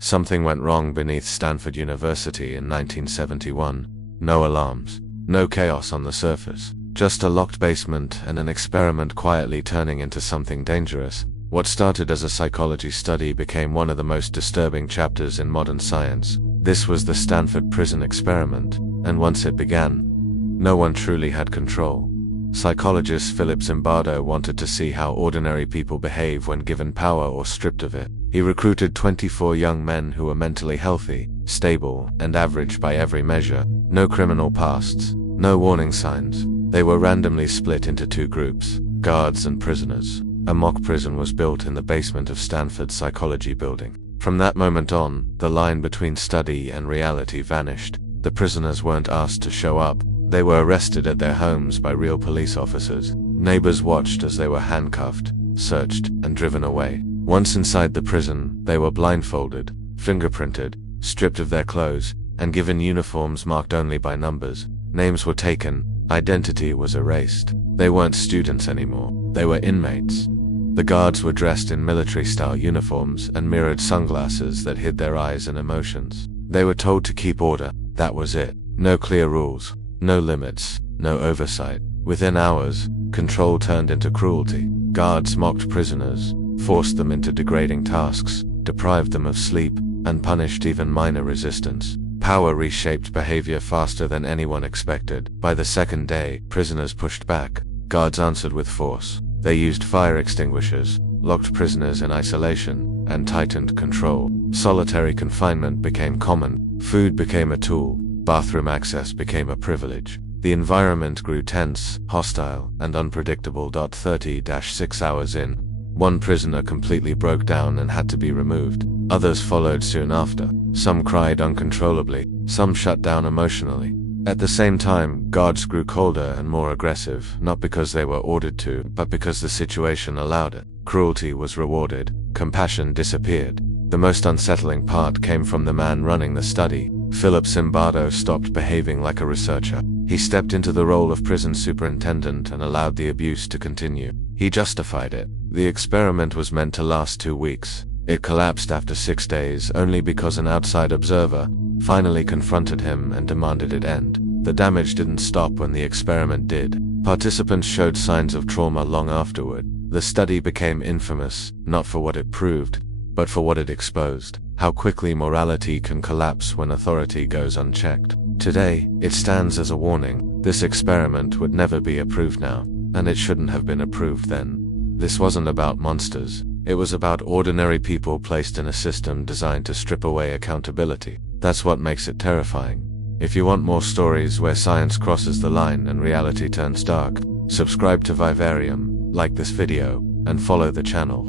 Something went wrong beneath Stanford University in 1971. No alarms, no chaos on the surface, just a locked basement and an experiment quietly turning into something dangerous. What started as a psychology study became one of the most disturbing chapters in modern science. This was the Stanford Prison Experiment, and once it began, no one truly had control. Psychologist Philip Zimbardo wanted to see how ordinary people behave when given power or stripped of it. He recruited 24 young men who were mentally healthy, stable, and average by every measure. No criminal pasts, no warning signs. They were randomly split into two groups, guards and prisoners. A mock prison was built in the basement of Stanford's psychology building. From that moment on, the line between study and reality vanished. The prisoners weren't asked to show up. They were arrested at their homes by real police officers. Neighbors watched as they were handcuffed, searched, and driven away. Once inside the prison, they were blindfolded, fingerprinted, stripped of their clothes, and given uniforms marked only by numbers. Names were taken, identity was erased. They weren't students anymore, they were inmates. The guards were dressed in military-style uniforms and mirrored sunglasses that hid their eyes and emotions. They were told to keep order, that was it. No clear rules. No limits, no oversight. Within hours, control turned into cruelty. Guards mocked prisoners, forced them into degrading tasks, deprived them of sleep, and punished even minor resistance. Power reshaped behavior faster than anyone expected. By the second day, prisoners pushed back. Guards answered with force. They used fire extinguishers, locked prisoners in isolation, and tightened control. Solitary confinement became common. Food became a tool. Bathroom access became a privilege. The environment grew tense, hostile, and unpredictable. 30-6 hours in, one prisoner completely broke down and had to be removed. Others followed soon after. Some cried uncontrollably, some shut down emotionally. At the same time, guards grew colder and more aggressive, not because they were ordered to, but because the situation allowed it. Cruelty was rewarded, compassion disappeared. The most unsettling part came from the man running the study. Philip Zimbardo stopped behaving like a researcher. He stepped into the role of prison superintendent and allowed the abuse to continue. He justified it. The experiment was meant to last 2 weeks. It collapsed after 6 days only because an outside observer finally confronted him and demanded it end. The damage didn't stop when the experiment did. Participants showed signs of trauma long afterward. The study became infamous, not for what it proved, but for what it exposed. How quickly morality can collapse when authority goes unchecked. Today, it stands as a warning. This experiment would never be approved now, and it shouldn't have been approved then. This wasn't about monsters. It was about ordinary people placed in a system designed to strip away accountability. That's what makes it terrifying. If you want more stories where science crosses the line and reality turns dark, subscribe to Vivarium, like this video, and follow the channel.